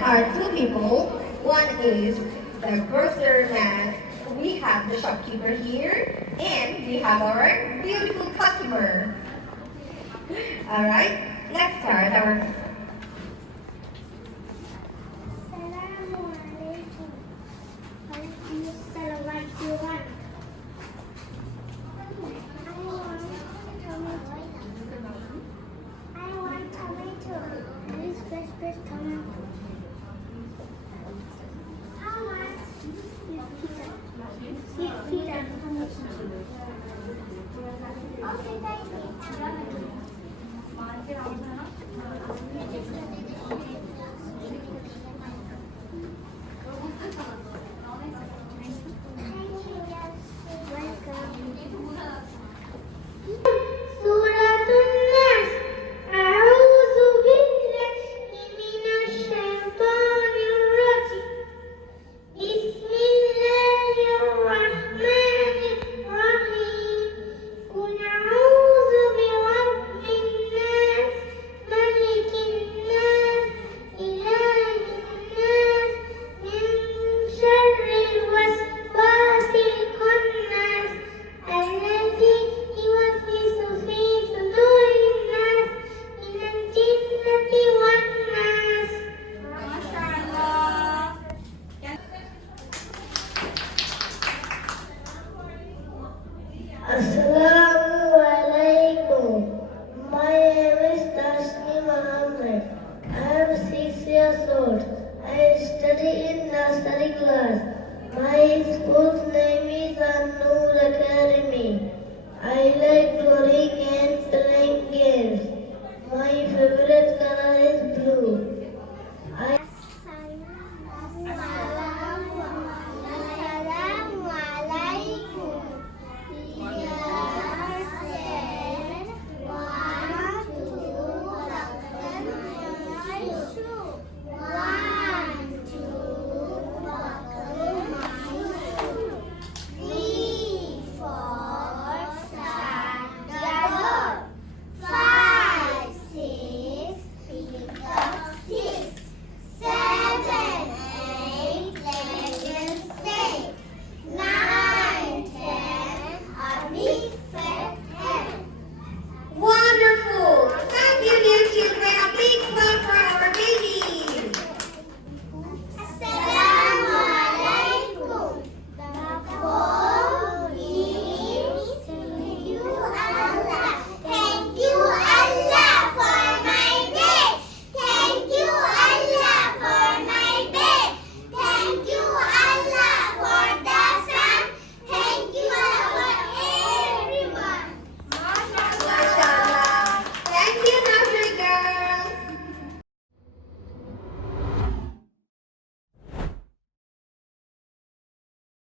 there are two people. One is the grocer man. We have the shopkeeper here, and we have our beautiful customer. All right, let's start our. Assalamualaikum. My name is Mohammed. I am 6 years old. I study in nursery class. My school's name is An Noor Academy. I like drawing and playing games. My favorite color is blue.